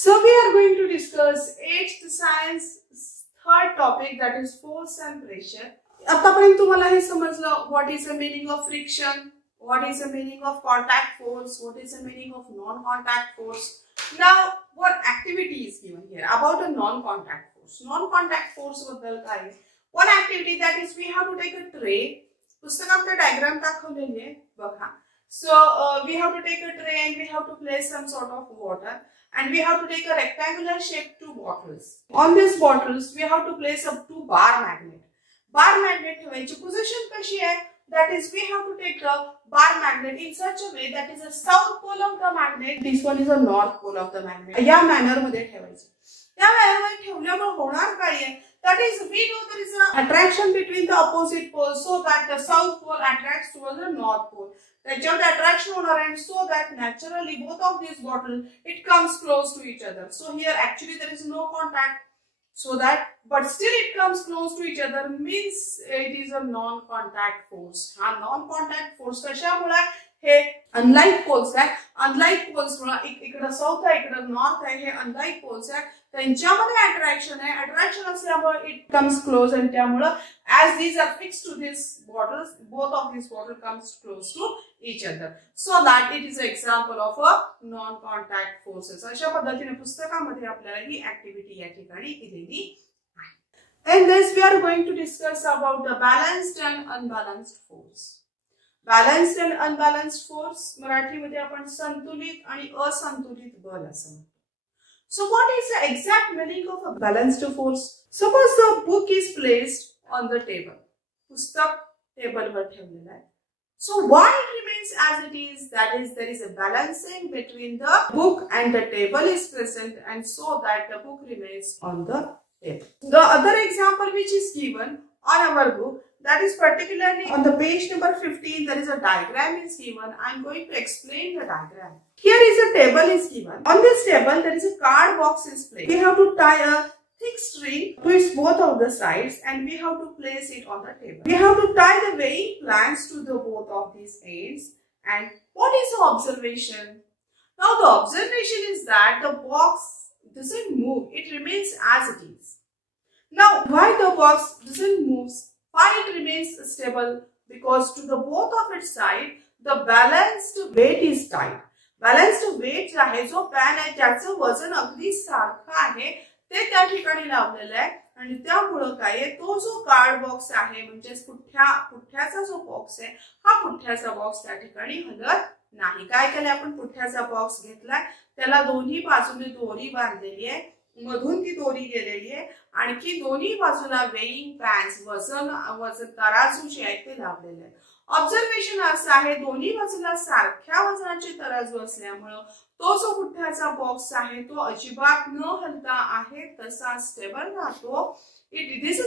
So we are going to discuss 8th science third topic, that is force and pressure. आतापर्यंत तुम्हाला हे समजलं what is the meaning of friction, what is the meaning of contact force, what is the meaning of non-contact force. Now what activity is given here about a non-contact force. Non-contact force बद्दल काय आहे? One activity, that is we have to take a tray. पुस्तकात diagram दाखवलेली आहे बघा. So we have to take a tray and we have to place some sort of water. And we have to take a rectangular shape 2 bottles. On these bottles, we have to place up 2 bar magnet. Bar magnet ठेवायची position कशी आहे? That is, we have to take the bar magnet in such a way that is a south pole of the magnet. This one is a north pole of the magnet. या manner मध्ये ठेवायचं. या manner मध्ये ठेवल्यामुळे होणार काय आहे? That is, we know there is an attraction between the opposite poles, so that the south pole attracts towards the north pole. त्याच्यावर attraction होणार आहे, so that naturally both of these bottles it comes close to each other. So here actually there is no contact, so that but still it comes close to each other means it is a non-contact force. हा non-contact force कशामुळे? हे unlike poles आहे. Unlike poles मुळे इकडे south आहे इकडे north आहे, हे अनलाइक पोल्स आहे, त्यांच्यामध्ये अट्रॅक्शन आहे. अट्रॅक्शन असल्यामुळे इट कम्स क्लोज आणि त्यामुळे as these are fixed to these bottles, both of these bottles comes close to each other, so that it is an example of a non-contact forces. अशा पद्धतीने पुस्तकामध्ये आपल्याला ही activity या ठिकाणी दिलेली आहे. And this we are going to discuss about the balanced and unbalanced force. Balanced and unbalanced force मराठीमध्ये आपण संतुलित आणि असंतुलित बल असं म्हणतो. So what is the exact meaning of a balanced force? Suppose the book is placed on the table. पुस्तक table वर ठेवलेला आहे. So why it remains as it is? That is, there is a balancing between the book and the table is present, and so that the book remains on the table. The other example which is given on our book, that is particularly on the page number 15, there is a diagram is given. I am going to explain the diagram. Here is a table is given. On this table there is a card box is placed. We have to tie a thick string to its both of the sides and we have to place it on the table. We have to tie the weighing planks to the both of these ends. And what is the observation? Now the observation is that the box doesn't move. It remains as it is. Now why the box doesn't move? Why it remains stable? Because to the both of its side the balanced weight is tied. Balanced weight आहे जो pan आहे त्याचं वजन अगदी सारखं आहे ते त्या ठिकाणी लावलेलं आहे आणि त्यामुळे काय आहे, तो जो कार्ड बॉक्स आहे म्हणजे पुठ्ठ्याचा जो बॉक्स आहे हा पुठ्ठ्याचा बॉक्स त्या ठिकाणी हलत नाही. काय केलंय आपण? पुठ्ठ्याचा बॉक्स घेतलाय, त्याला दोन्ही बाजूने दोरी बांधलेली आहे, मधून ती दोरी गेलेली आहे, आणखी दोन्ही बाजूला वेइंग पॅन्स वजन तराजू जे आहे ते लावलेले आहे. ऑब्झर्वेशन असं आहे, दोन्ही बाजूला सारख्या वजनाचे तराजू असल्यामुळे तो जो पुठ्ठ्याचा बॉक्स आहे तो अजिबात न हलता आहे तसा स्टेबल राहतो. This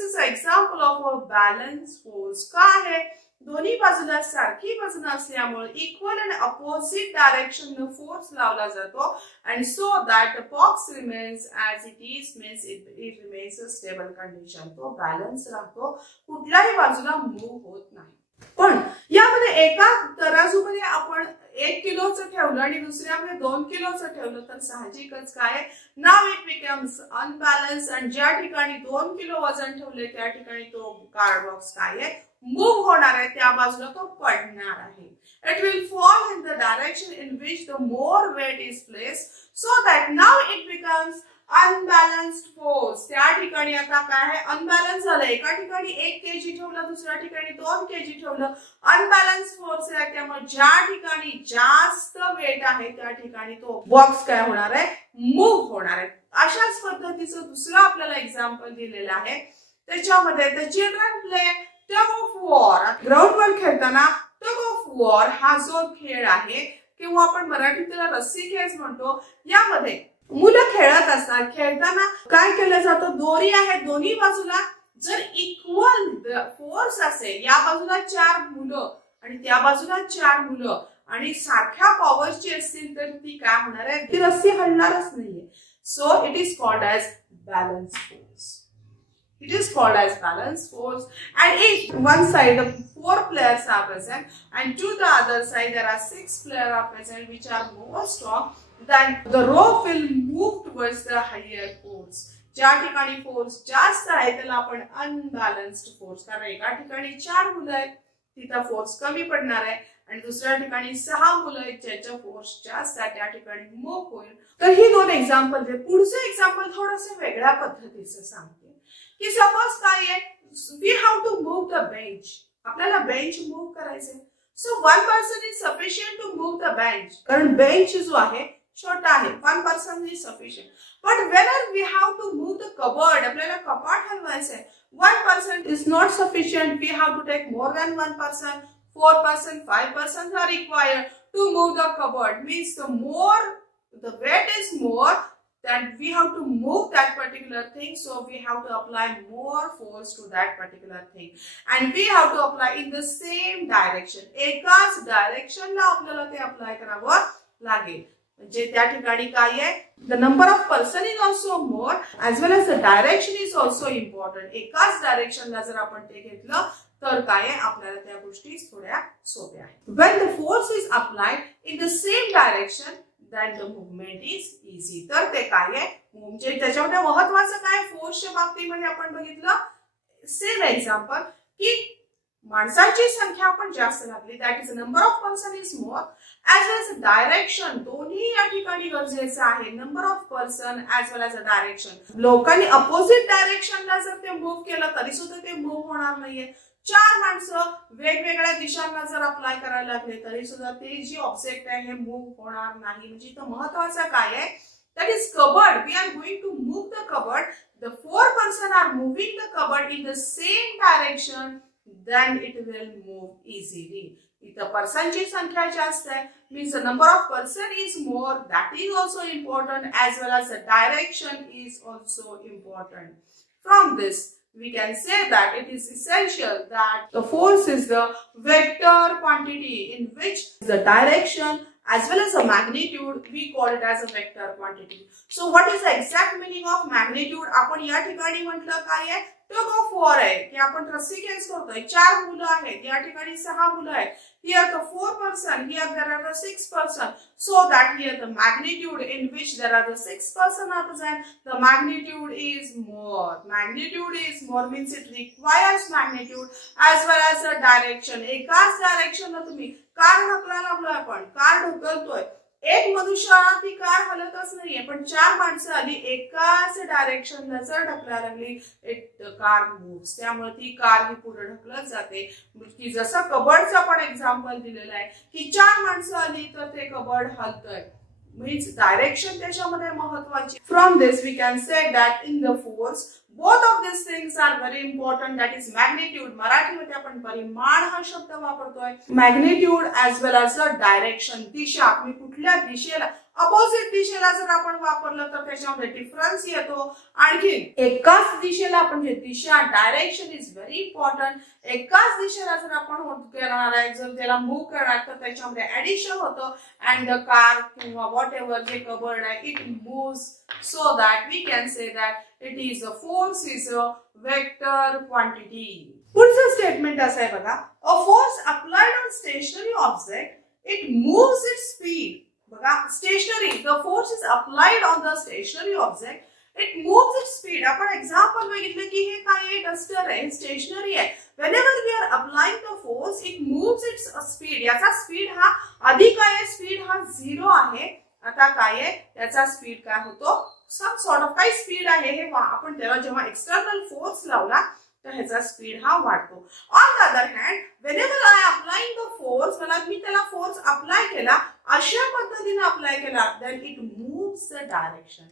is example of a balance force. का आहे? दोन्ही बाजूला सारखी वजन असल्यामुळे equal and opposite direction force लावला जातो and so that the box remains as it is, means it remains a stable condition. तो बॅलन्स राहतो, कुठल्याही बाजूला मूव्ह होत नाही. पण यामध्ये एका तराजूमध्ये आपण 1 किलोचं ठेवलं आणि दुसऱ्यामध्ये 2 किलोचं ठेवलं तर साहजिकच काय, नाव इट बिकम्स अनबॅलन्स. आणि ज्या ठिकाणी 2 किलो वजन ठेवले त्या ठिकाणी तो कार्ड बॉक्स काय आहे, मूव्ह होणार आहे, त्या बाजूला तो पडणार आहे. It will fall in the direction in which the more weight is placed, so that now it becomes unbalanced force. त्या ठिकाणी आता काय आहे, अनबॅलन्स झालं. एका ठिकाणी 1 kg ठेवलं, दुसऱ्या ठिकाणी 2 kg ठेवलं, अनबॅलन्स फोर्स आहे. त्यामुळे ज्या ठिकाणी जास्त वेट आहे त्या ठिकाणी तो बॉक्स काय होणार आहे, मूव्ह होणार आहे. अशाच पद्धतीचं दुसरं आपल्याला एक्झाम्पल दिलेलं आहे. त्याच्यामध्ये the children play tug of war. ग्राउंडवर खेळताना टग ऑफ वॉर हा जो खेळ आहे किंवा आपण मराठीत त्याला रस्सी खेळ म्हणतो, यामध्ये मुलं खेळत असतात. खेळताना काय केलं जातं, दोरी आहे, दोन्ही बाजूला जर इक्वल फोर्स असेल, या बाजूला 4 मुलं आणि त्या बाजूला 4 मुलं आणि सारख्या पॉवरची असतील तर ती काय होणार आहे, ती रस्सी हलणारच नाहीये. So it is called as balance force. It is called as balance force. And if one side 4 players are present and to the other side there are 6 players are present which are more strong, then the rope will move towards the higher force. ज्या ठिकाणी force जास्त आहे त्याला आपण unbalanced force, कारण एका ठिकाणी 4 मुलं आहेत तिथं फोर्स कमी पडणार आहे आणि दुसऱ्या ठिकाणी 6 मुलं आहेत ज्याचा फोर्स जास्त आहे त्या ठिकाणी मूव होईल. तर ही 2 एक्झाम्पल दे. पुढचं एक्झाम्पल थोडंसं वेगळ्या पद्धतीचं सांगते की सपोज काय आहे, we have to move the bench. आपल्याला बेंच मूव करायचंय. So 1 person is sufficient to move the bench, कारण बेंच जो आहे छोटा आहे. 1 person is sufficient. But when we have to move the cupboard, आपल्याला कपाट हलवायचंय, 1 person is not sufficient. We have to take more than 1 person. 4 person, 5 persons are required to move the cupboard. Means the weight is more, then we have to move that particular thing. So we have to apply more force to that particular thing. And we have to apply in the same direction. एकाच direction ला आपल्याला ते apply करावं लागेल. म्हणजे त्या ठिकाणी काय आहे, the number of person is also more as well as the direction is also important. एकाच डायरेक्शनला जर आपण ते घेतलं तर काय आहे, आपल्याला त्या गोष्टी थोड्या सोप्या आहेत. When the force is applied in the same direction then the movement is easy. तर ते काय आहे, म्हणजे त्याच्यामध्ये महत्वाचं काय, फोर्सच्या बाबतीमध्ये आपण बघितलं सेम एक्झाम्पल की माणसाची संख्या पण जास्त लागली, that is number of person is more as well as direction. दोन्ही या ठिकाणी गरजेचं आहे, number of person as well as a direction. लोकांनी अपोजिट डायरेक्शनला जर ते मूव्ह केलं तरी सुद्धा ते मूव्ह होणार नाहीये. 4 माणसं वेगवेगळ्या दिशांना जर अप्लाय करायला लागले तरी सुद्धा ते जे ऑब्जेक्ट आहे हे मूव्ह होणार नाही. म्हणजे इथं महत्वाचं काय आहे, that is cupboard. We are going to move the cupboard. The 4 person are moving the cupboard in the same direction. Then it will move easily. इथं पर्सनची संख्या जास्त आहे, means the number of person is more. That is also important, as well as the direction is also important. From this, we can say that it is essential that the force is the vector quantity in which the direction as well as the magnitude, we call it as a vector quantity. So what is the exact meaning of magnitude? आपण या ठिकाणी म्हटलं काय आहे, tug of war आहे की आपण रस्सी खेच करतोय. 4 मुलं आहेत, या ठिकाणी 6 मुलं आहेत. Here the 4 person, here there are the 6 person. So that here the magnitude in which there are the 6 person are present, the magnitude is more. Magnitude is more means it requires magnitude as well as a direction. एकाच direction ला तुम्ही car ढकलायला लागलोय, आपण car ढकलतोय, एक मनुष्य ती car हलतच नाहीये, पण 4 माणसं आली एकाच डायरेक्शनला जर ढकलायला लागली एक कार मूव्स. त्यामुळे ती कार ही पुढे ढकलत जाते. की जसं कबर्डचं पण एक्झाम्पल दिलेलं आहे की 4 माणसं आली तर ते कबर्ड हलतंय, मीन्स डायरेक्शन त्याच्यामध्ये महत्वाची. From this we can say that in the force both of these things are very important, that is magnitude. मराठीमध्ये आपण परिमाण हा शब्द वापरतोय. magnitude as well as the direction, दिशा. मी कुठल्या दिशेला, अपोजिट दिशेला जर आपण वापरलं तर त्याच्यामध्ये डिफरन्स येतो. आणखी एकाच दिशेला आपण जे दिशा, डायरेक्शन इज व्हेरी इम्पॉर्टंट. एकाच दिशेला जर आपण करणार आहे, जर त्याला मूव्ह करणार तर त्याच्यामध्ये ऍडिशन होतं. अँड द कार किंवा व्हॉट एव्हर जे कबर्ड आहे it moves. So that we can say that it is a force is a vector quantity. पुढचं स्टेटमेंट असं आहे बघा, a force applied on stationary object it moves its speed. बघा stationary, the force is applied on the stationary object it moves its speed. आपण example बघितलं की हे काय आहे, डस्टर आहे, स्टेशनरी आहे. whenever we are applying the force it moves its speed. याचा स्पीड हा अधिक आहे, स्पीड हा 0 आहे. आता काय आहे, त्याचा स्पीड काय होतो, सम सॉर्ट ऑफ काही स्पीड आहे हे आपण त्याला जेव्हा एक्सटर्नल फोर्स लावला तर ह्याचा स्पीड हा वाढतो. On the other hand whenever I applying the force, मला मी त्याला फोर्स अप्लाय केला, अशा पद्धतीने अप्लाय केला, then it moves the direction.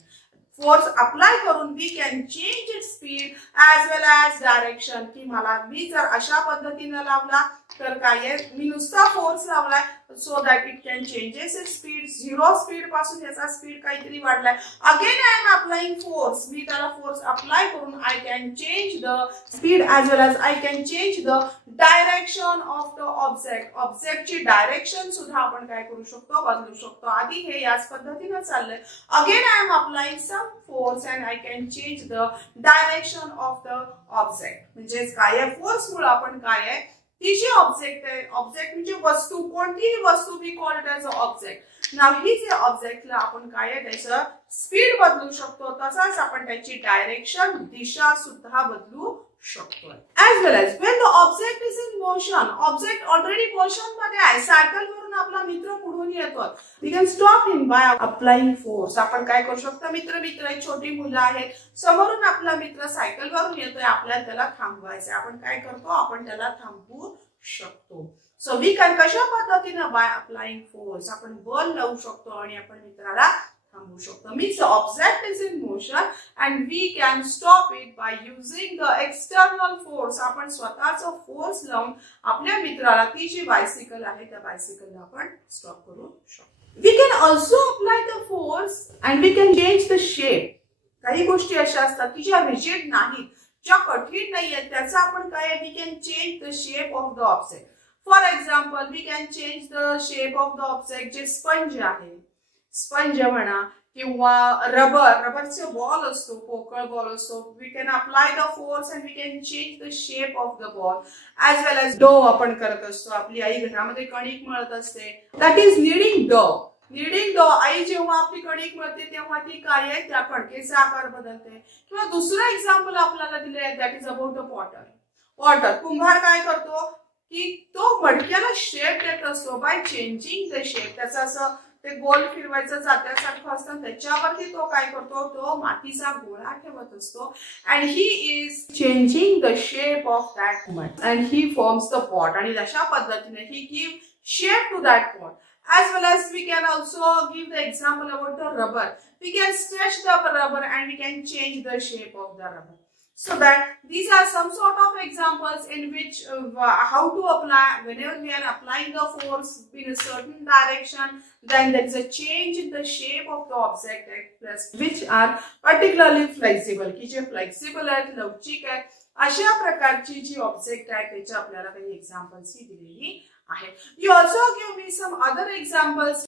Force apply करून we can change it speed as well as direction. की मला मी जर अशा पद्धतीने लावला तर काय आहे, मी नुसता फोर्स लावलाय so that it can changes its speed. 0 speed पासून याचा स्पीड काहीतरी वाढलाय. Again I am applying force. मी त्याला फोर्स अप्लाय करून I can change the speed as well as I can change the direction of the object. ऑब्जेक्टची direction सुद्धा आपण काय करू शकतो, बदलू शकतो. आधी हे याच पद्धतीने चाललंय. Again I am applying some force and I can change the direction of the object. म्हणजे काय आहे, फोर्स मुळे आपण काय आहे, ती जी ऑब्जेक्ट आहे, ऑब्जेक्ट म्हणजे वस्तू, कोणतीही वस्तू we call it as a object. नाव ही जे ऑब्जेक्टला आपण काय आहे त्याचं स्पीड बदलू शकतो, तसंच आपण त्याची डायरेक्शन, दिशा सुद्धा बदलू शकतो. As well as when the object is in motion. Object already motion मध्ये आहे. सायकल वरून आपला मित्र पुढून येतो. We can stop him by applying force. आपण काय करू शकतो, मित्र छोटी मुलं आहेत, समोरून आपला मित्र सायकल वरून येतोय, आपल्याला त्याला थांबवायचं. आपण काय करतो, आपण त्याला थांबवू शकतो. सो वी कॅन कशा पद्धतीने बाय अप्लाइंग फोर्स आपण बल लावू शकतो आणि आपण मित्राला थांबवू शकतो. Means object is in motion and we can stop it by using the external force. आपण स्वतःचा फोर्स लावून आपल्या मित्राला, ती जी बायसिकल आहे त्या बायसिकलला आपण स्टॉप करू शकतो. We can also apply the force and we can change the shape. काही गोष्टी अशा असतात की ज्या रिजिड नाहीत, ज्या कठीण नाहीयेत, त्याचा आपण काय, we can change the shape of the object. For example we can change the shape of the object. जे स्पंज आहे, स्पंज म्हणा किंवा रबरचे बॉल असतो, पोकळ बॉल असतो. We can apply the force and we can change the shape of the ball. As well as do आपण करत असतो. आपली आई घरामध्ये कणिक मळत असते, दॅट इज नीडिंग डो. नीडिंग डो. आई जेव्हा आपली कणिक मळते तेव्हा ती काय आहे, त्या कणकेचा आकार बदलते. किंवा दुसरं एक्झाम्पल आपल्याला दिले आहे, that is about the potter. कुंभार काय करतो की तो मडक्याला शेप देत असतो बाय चेंजिंग द शेप. त्याचा असं ते गोल फिरवायचं जात्यासारखं असतं, त्याच्यावरती तो काय करतो, तो मातीचा गोळा ठेवत असतो. And he is changing the shape of that mud and he forms the pot. आणि अशा पद्धतीने he give shape to that pot. As well as we can also give the example about the rubber. We can stretch the rubber and we can change the shape of the rubber. So that these are some sort of examples in which how to apply. Whenever we are applying the force in a certain direction, then there is a change in the shape of the object which are particularly flexible. की जे flexible आहेत, लवचिक आहेत, अशा प्रकारची G object आहे त्याच्या आपल्याला काही एक्झाम्पल्स ही दिलेली आहे. You also give me some other examples.